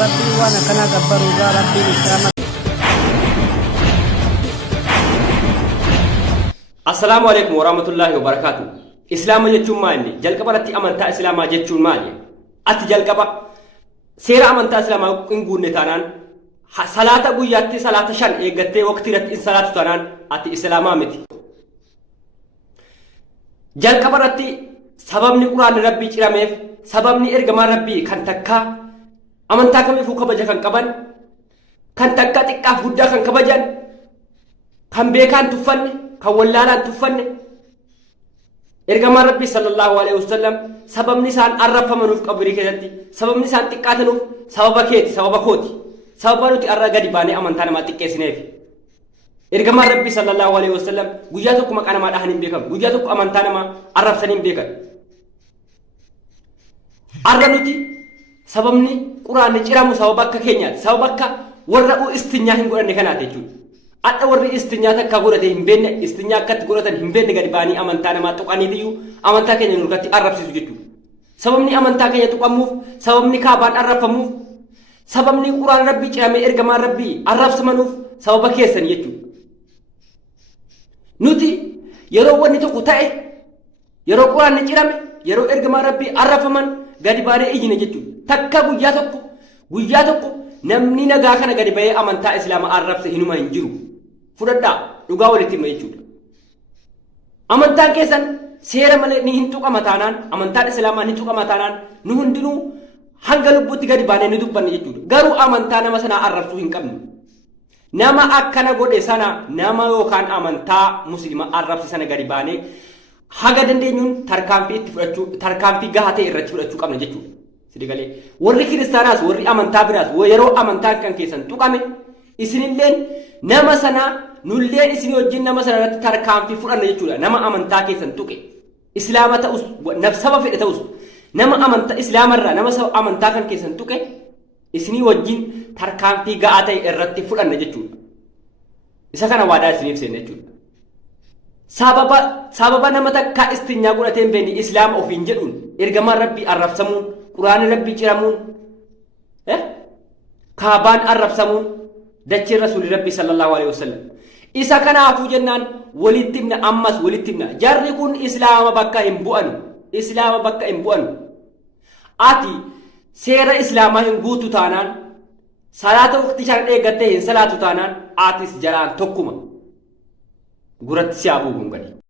ربي وانا كان جبر ربي الإسلام. السلام عليكم ورحمة الله وبركاته. إسلام جتشون مالي جلقبا رتي أمانتا إسلام جتشون مالي أتي جلقبا سيرا أمانتا إسلام إنقول نتانان صلاة قوياتي صلاة شان إيقاتي وقت رتي صلاة تانان أتي إسلام متي جلقبا رتي سببني قرآن ربي جراميف سببني إرقما ربي كان تكا أمانتا كمي فوق بجا كان كبان كان تكا تكاف قدا كان كبجان كان بيكان تفن كان ولالان تفن إرقما ربي صلى الله عليه وسلم سبب نسان أرف منوف قبري كذاتي سبب نسان تكاتنوف سبب كيتي سبب كوتي سبب نوتي أرقا دباني أمانتانا ما تكيسنيف إرقما ربي صلى الله عليه وسلم وجاتكم أنا ما أهنين بيكم وجاتكم أمانتانا ما أرف سنين بيكم أرقا نوتي سببني قرآن نجرامو سببك كينيات سببك ورقو استنياهن قرآن نكناتي جون Ada warri istinyaa takka godhate hin beekne istinyaa akkatti godhatan hin beekne gadi baanii amantaa namaa tuqaniitiyyuu amantaa keenya nurratti arrabsiisu jechuudha. Sababni amantaa keenya tuqamuuf, sababni kaabaan arrabfamuuf, sababni quraan rabbii ciramee ergamaan rabbii arrabsamanuuf sababa keessan jechuudha. Nuti yeroo wanni tokko ta'e, yeroo quraan ni cirame, yeroo ergamaan rabbii arrabfaman gadi baanee iyyine jechuudha. Takka guyyaa tokko namni nagaa kana gadi bahee amantaa islaamaa arrabse hinuma hin jiru. Fudhadhaa dhugaa walitti hima jechuudha. Amantaan keessan seera malee ni hin tuqama taanaan amantaan islaamaa ni tuqama taanaan nu hundinuu hanga lubbuutti gadi baanee ni dubbanne jechuudha. Garuu amantaa nama sanaa arrabsuu hin qabnu. Nama akkana godhe sana nama yookaan amantaa musliima arrabse sana gadi baanee haga dandeenyuun tarkaanfii gahaa ta'e irratti fudhachuu qabna jechuudha. Sidigalee warri kiristaanaas warri amantaa biraas yeroo amantaan kan keessan tuqame isinilleen nama sana nulleen isin wajjin nama sana irratti tarkaanfii fudhanna jechuudha. Nama amantaa keessan tuqe islaama ta'us saba fedhe ta'us nama amantaa islaamarraa nama saba amantaa kan keessan tuqe isinii wajjin tarkaanfii ga'aa ta'e irratti fudhanna jechuudha. Isa kana waadaa isiniif seenna jechuudha. Sababa nama takka istinyaa godhatee hin beekne islaama ofiin jedhuun ergamaan rabbii arrabsamuun quraana rabbii ciramuun kaabaan arrabsamuun dachee rasuuli rabbii sallallahu alaihi wasallam isa kanaafuu jennaan walitti himna ammas walitti himna jarri kun islaama bakka hin bu'anu ati seera islaamaa hin guutu taanaan salaata waqtii shan eeggattee hin salaatu taanaan atis jaraan tokkuma guratti si abuubuun gadi